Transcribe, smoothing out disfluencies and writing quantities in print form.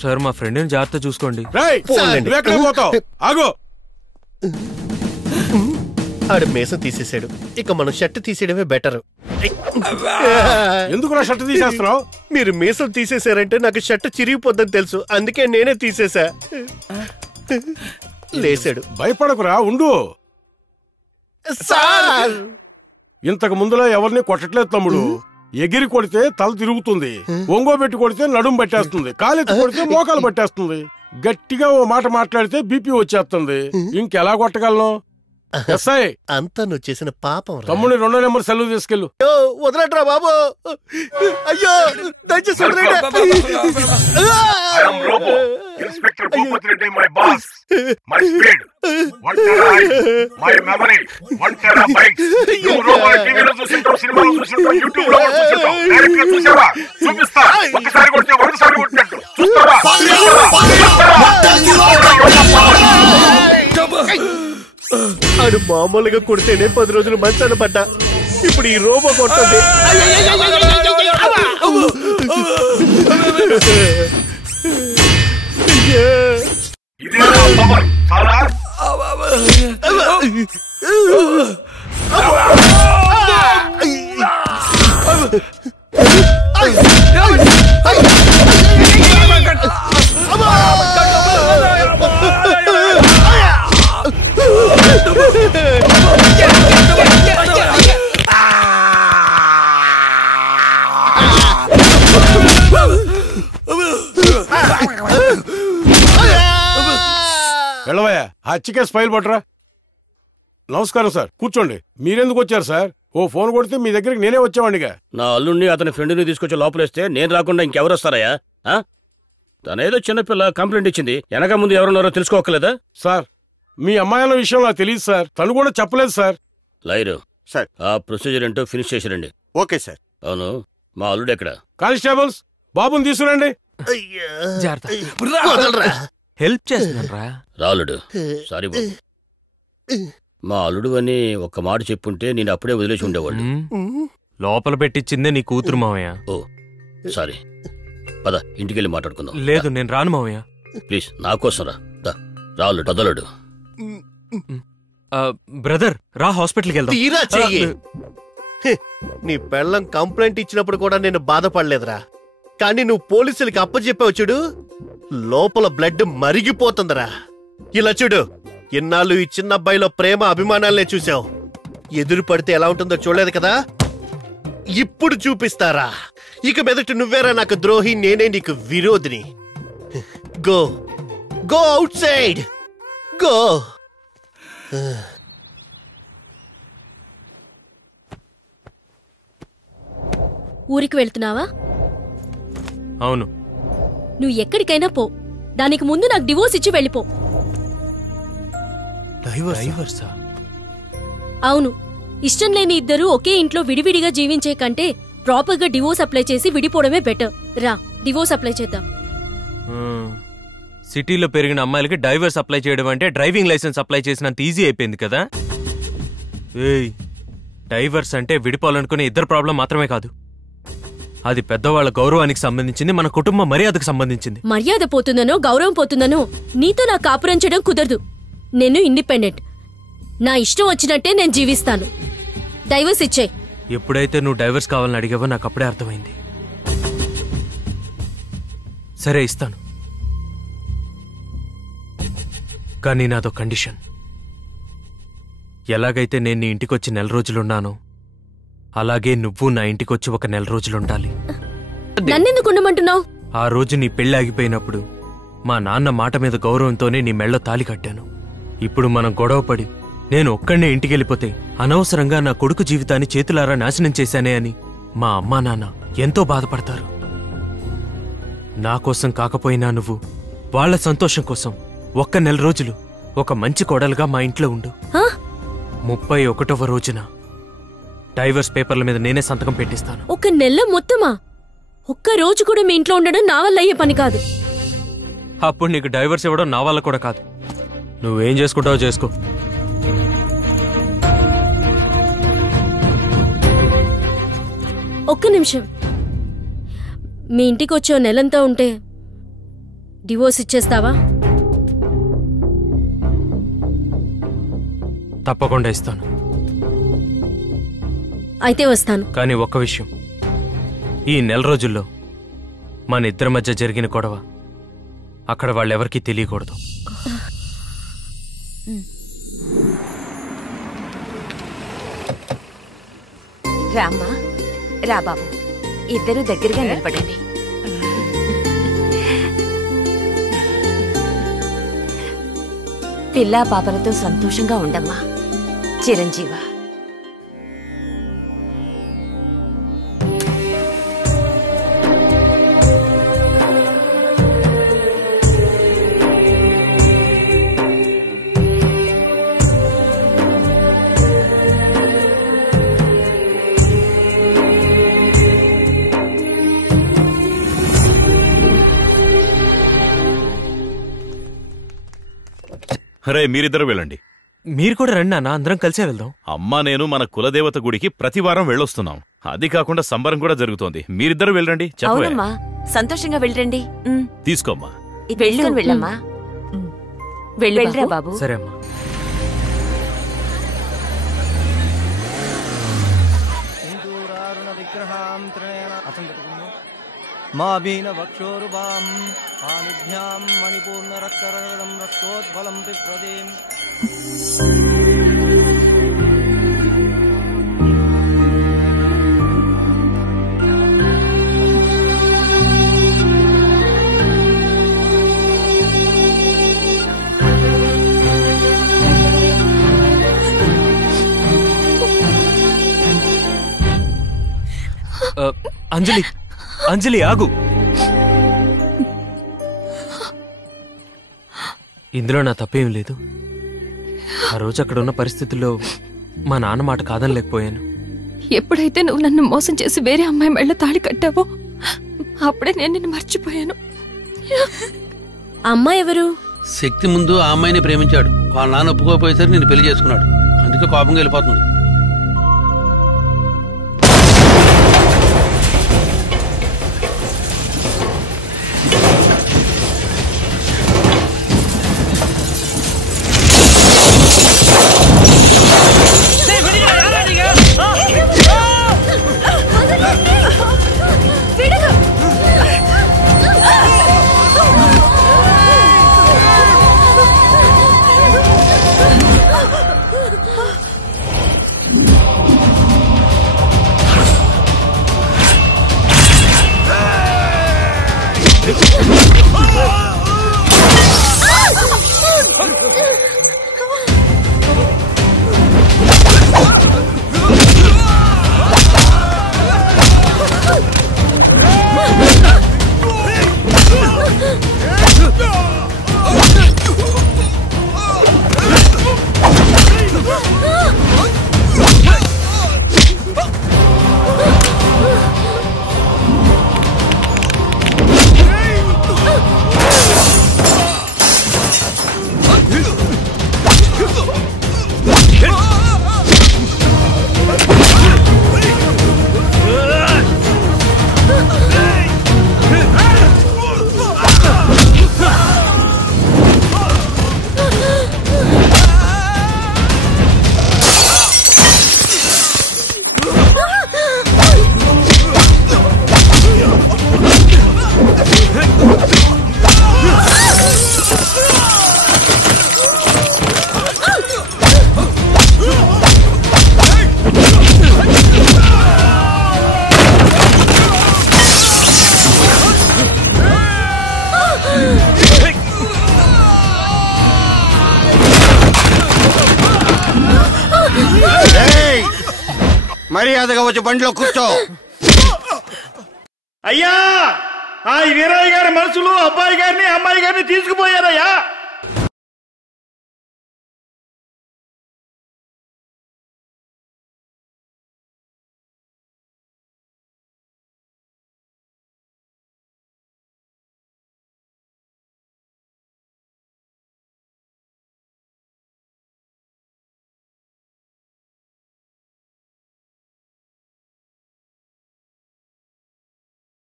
Sir మా ఫ్రెండ్ని జాగ్రత్త చూసుకోండి. ఆడు మేసం తీసేశాడు, ఇక మనం షర్ట్ తీసేయడమే బెటర్. ఎందుకు షర్ట్ తీసేస్తున్నావు? మీరు మీసం తీసేశారంటే నాకు షర్ట్ చిరిగిపోద్దని తెలుసు, అందుకే నేనే తీసేశా. లేసాడు. భయపడకురా, ఉండు. ఇంతకు ముందులో ఎవరిని కొట్టట్లేదు తమ్ముడు. ఎగిరి కొడితే తల తిరుగుతుంది, ఒంగోబెట్టి కొడితే నడుం పట్టేస్తుంది, కాలెత్తి కొడితే మోకాలు పట్టేస్తుంది, గట్టిగా ఓ మాట మాట్లాడితే బీపీ వచ్చేస్తుంది. ఇంకెలా కొట్టగలను? అంతా నువ్వు చేసిన పాపం. తమ్ముని 2వ నెంబర్ సెలవు తీసుకెళ్ళు. వదలట్రా బాబు, అయ్యో దయచేసి ఆడు మామూలుగా కొడితేనే 10 రోజులు మంచాన పడ్డా, ఇప్పుడు ఈ రోబో కొడుతుంది. వెళ్ళవయ్యా, ఆ చికెన్ ఫైల్ పట్టరా. నమస్కారం సార్, కూర్చోండి. మీరెందుకు వచ్చారు సార్? ఓ ఫోన్ కొడితే మీ దగ్గరికి నేనే వచ్చేవాడిగా. నా అల్లుడిని అతని ఫ్రెండ్ని తీసుకొచ్చి లోపలేస్తే నేను రాకుండా ఇంకెవరు వస్తారయ్యా? తనేదో చిన్నపిల్ల కంప్లైంట్ ఇచ్చింది, వెనక ముందు ఎవరున్నారో తెలుసుకోకలేదా? సార్, మీ అమ్మాయిల విషయం నాకు తెలియదు సార్, తను కూడా చెప్పలేదు సార్. లైరు సార్, ఆ ప్రొసీజర్ ఏంటో ఫినిష్ చేసిరండి. Okay sir. అవును, మా అల్లుడు ఎక్కడ? కానిస్టేబుల్స్, బాబుని తీసుకురండి. హెల్ప్ చేస్తున్నారా? రాలుడు, సారీ బాబు. మా అల్లుడు అని ఒక్క మాట చెప్పుంటే నేను అప్పుడే వదిలేసి ఉండేవాళ్ళు. లోపల పెట్టించిందే నీ కూతురు మావయ్య. ఓ సారీ, పద ఇంటికెళ్ళి మాట్లాడుకుందాం. లేదు, నేను రాను మావయ్య. ప్లీజ్ నా కోసం రా. రాలుడు పదలుడు. బ్రదర్ రా, హాస్పిటల్కి వెళ్దాం. తీరా చెయ్యి. నీ పెళ్ళం కంప్లైంట్ ఇచ్చినప్పుడు కూడా నేను బాధపడలేదురా, కానీ నువ్వు పోలీసులకి అప్పచెప్పావు చూడు, లోపల బ్లడ్ మరిగిపోతుందిరా. ఇలా చూడు, ఇన్నాళ్ళు ఈ చిన్న అబ్బాయిలో ప్రేమ అభిమానాలనే చూసావు, ఎదురు పడితే ఎలా ఉంటుందో చూడలేదు కదా, ఇప్పుడు చూపిస్తారా. ఇక మెదటి నువ్వేరా నాకు ద్రోహి, నేనే నీకు విరోధిని. Go go outside, go. ఊరికి వెళ్తున్నావా? అవును. నువ్వు ఎక్కడికైనా పో, దానికి ముందు నాకు డివోర్స్ ఇచ్చి వెళ్ళిపో. అవును, ఇష్టం లేని ఇద్దరు ఒకే ఇంట్లో విడివిడిగా జీవించే కంటే ప్రాపర్ గా డివోర్స్ అప్లై చేసి విడిపోవడమే బెటర్. రా, డివోర్స్ అప్లై చేద్దాం. సిటీలో పెరిగిన అమ్మాయిలకి డైవర్స్ అప్లై చేయడం అంటే డ్రైవింగ్ లైసెన్స్ అప్లై చేసినంత ఈజీ అయిపోయింది కదా. డైవర్స్ అంటే విడిపోవాలనుకునే ఇద్దరు ప్రాబ్లం మాత్రమే కాదు, అది పెద్దవాళ్ల గౌరవానికి సంబంధించింది, మన కుటుంబ మర్యాదకు సంబంధించింది. మర్యాద పోతుందనో గౌరవం పోతుందనో నీతో నా కాపురం చేయడం కుదరదు. నేను ఇండిపెండెంట్, నా ఇష్టం వచ్చినట్టే నేను జీవిస్తాను. డైవర్స్ ఇచ్చేయ్. ఎప్పుడైతే నువ్వు డైవర్స్ కావాలని అడిగావో నాకు అప్పుడే అర్థమైంది. సరే, ఇస్తాను, కానీ నాదో కండిషన్. ఎలాగైతే నేను నీ ఇంటికొచ్చి 1 నెల రోజులున్నానో అలాగే నువ్వు నా ఇంటికొచ్చి 1 నెల రోజులుండాలి. నన్నెందుకు ఉండమంటున్నావు? ఆ రోజు నీ పెళ్లి ఆగిపోయినప్పుడు మా నాన్న మాట మీద గౌరవంతోనే నీ మెళ్ళో తాళి కట్టాను. ఇప్పుడు మనం గొడవపడి నేను ఒక్కడే ఇంటికెళ్ళిపోతే అనవసరంగా నా కొడుకు జీవితాన్ని చేతులారా నాశనం చేశానే అని మా అమ్మా నాన్న ఎంతో బాధపడతారు. నా కోసం కాకపోయినా నువ్వు వాళ్ల సంతోషం కోసం 1 నెల రోజులు ఒక మంచి కోడలుగా మా ఇంట్లో ఉండు. 31వ రోజున డైవర్స్ పేపర్ల మీద నేనే సంతకం పెట్టిస్తాను. 1 నెల మొత్తమా? 1 రోజు కూడా మీ ఇంట్లో ఉండడం నా వల్ల అయ్యే పని కాదు. అప్పుడు నీకు డైవర్స్ ఇవ్వడం నా వల్ల కూడా కాదు. నువ్వేం చేసుకుంటావో చేసుకో. ఒక్క నిమిషం, మీ ఇంటికి వచ్చే నెలంతా ఉంటే డివోర్స్ ఇచ్చేస్తావా? తప్పకుండా ఇస్తాను. అయితే వస్తాను. కానీ ఒక్క విషయం, ఈ నెల రోజుల్లో మన ఇద్దరి మధ్య జరిగిన గొడవ అక్కడ వాళ్ళెవరికీ తెలియకూడదు. రామ్మా, రా బాబు, ఇద్దరు దగ్గరగా నిలబడండి. పిల్లా పాపలతో సంతోషంగా ఉండమ్మా. చిరంజీవ. అరే, మీరిద్దరు వెళ్ళండి. మీరు కూడా రండి నాన్న, అందరం కలిసే వెళ్దాం. అమ్మా నేను మన కులదేవత గుడికి ప్రతి వారం వెళ్ళొస్తున్నాం. అది కాకుండా సంబరం కూడా జరుగుతోంది. మీరిద్దరు వెళ్ళండి. అవునమ్మా, సంతోషంగా వెళ్ళండి. తీసుకోమ్మా. వెళ్ళమ్మా. వెళ్ళరా బాబు. సరే అమ్మా. మాబీన వక్షోరుబాం పానిభ్యాం మణిపూర్ణ రక్తరగడం రక్తోద్బలం పిప్రదేం. అంజలి, అంజలి ఆగు. ఇందులో నా తప్పేం లేదు. ఆ రోజు అక్కడ ఉన్న పరిస్థితుల్లో మా నాన్న మాట కాదనలేకపోయాను. ఎప్పుడైతే నువ్వు నన్ను మోసం చేసి వేరే అమ్మాయి మెళ్ళ తాళి కట్టావో అప్పుడే నేను నిన్ను మర్చిపోయాను. అమ్మాయి ఎవరు? శక్తి ముందు ఆ అమ్మాయిని ప్రేమించాడు. వాళ్ళ నాన్న ఒప్పుకోపోయేసరికి నేను పెళ్లి చేసుకున్నాడు. అందుకే కోపంగా వెళ్ళిపోతుంది. మర్యాదగా వచ్చి బండిలో కూర్చో. అయ్యా, ఆ వీరయ్య గారి మనసులో అబ్బాయి గారిని అమ్మాయి గారిని తీసుకుపోయారయ్యా.